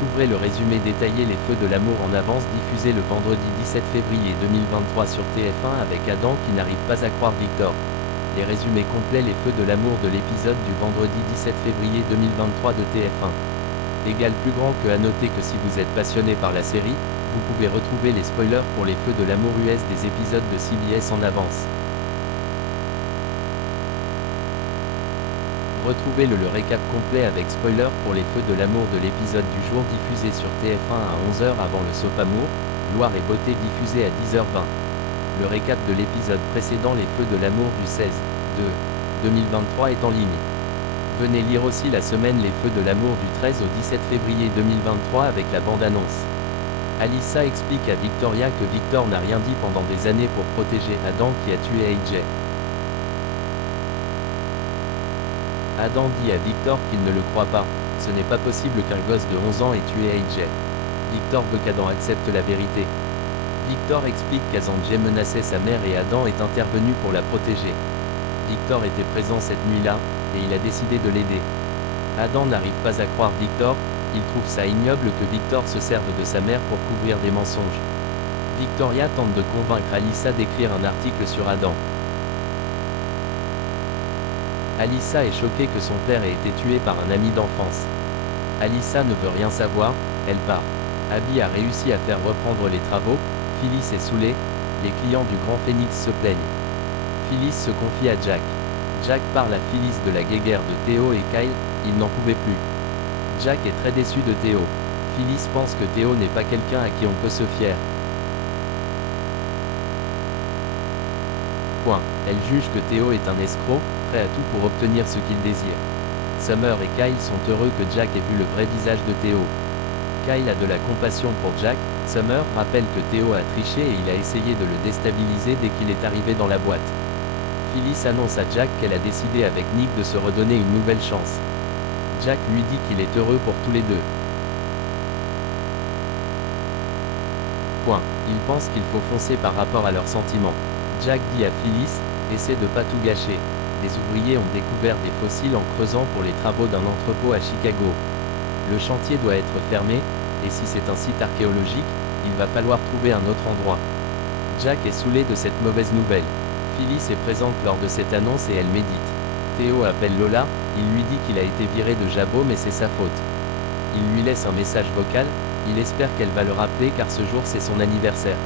Découvrez le résumé détaillé Les Feux de l'amour en avance diffusé le vendredi 17 février 2023 sur TF1 avec Adam qui n'arrive pas à croire Victor. Les résumés complets Les Feux de l'amour de l'épisode du vendredi 17 février 2023 de TF1. Égal plus grand que. À noter que si vous êtes passionné par la série, vous pouvez retrouver les spoilers pour Les Feux de l'amour US des épisodes de CBS en avance. Retrouvez le récap complet avec spoiler pour Les Feux de l'amour de l'épisode du jour diffusé sur TF1 à 11h avant le soap Amour, Gloire et Beauté diffusé à 10h20. Le récap de l'épisode précédent Les Feux de l'amour du 16/2/2023 est en ligne. Venez lire aussi la semaine Les Feux de l'amour du 13 au 17 février 2023 avec la bande-annonce. Alyssa explique à Victoria que Victor n'a rien dit pendant des années pour protéger Adam qui a tué AJ. Adam dit à Victor qu'il ne le croit pas. Ce n'est pas possible qu'un gosse de 11 ans ait tué AJ. Victor veut qu'Adam accepte la vérité. Victor explique qu'Azandje menaçait sa mère et Adam est intervenu pour la protéger. Victor était présent cette nuit-là, et il a décidé de l'aider. Adam n'arrive pas à croire Victor, il trouve ça ignoble que Victor se serve de sa mère pour couvrir des mensonges. Victoria tente de convaincre Alyssa d'écrire un article sur Adam. Alyssa est choquée que son père ait été tué par un ami d'enfance. Alyssa ne veut rien savoir, elle part. Abby a réussi à faire reprendre les travaux, Phyllis est saoulée, les clients du Grand Phoenix se plaignent. Phyllis se confie à Jack. Jack parle à Phyllis de la guéguerre de Théo et Kyle, il n'en pouvait plus. Jack est très déçu de Théo. Phyllis pense que Théo n'est pas quelqu'un à qui on peut se fier. Elle juge que Théo est un escroc, prêt à tout pour obtenir ce qu'il désire. Summer et Kyle sont heureux que Jack ait vu le vrai visage de Théo. Kyle a de la compassion pour Jack, Summer rappelle que Théo a triché et il a essayé de le déstabiliser dès qu'il est arrivé dans la boîte. Phyllis annonce à Jack qu'elle a décidé avec Nick de se redonner une nouvelle chance. Jack lui dit qu'il est heureux pour tous les deux. Il pense qu'il faut foncer par rapport à leurs sentiments. Jack dit à Phyllis, essaie de pas tout gâcher. Des ouvriers ont découvert des fossiles en creusant pour les travaux d'un entrepôt à Chicago. Le chantier doit être fermé, et si c'est un site archéologique, il va falloir trouver un autre endroit. Jack est saoulé de cette mauvaise nouvelle. Phyllis est présente lors de cette annonce et elle médite. Théo appelle Lola, il lui dit qu'il a été viré de Jabo mais c'est sa faute. Il lui laisse un message vocal, il espère qu'elle va le rappeler car ce jour c'est son anniversaire.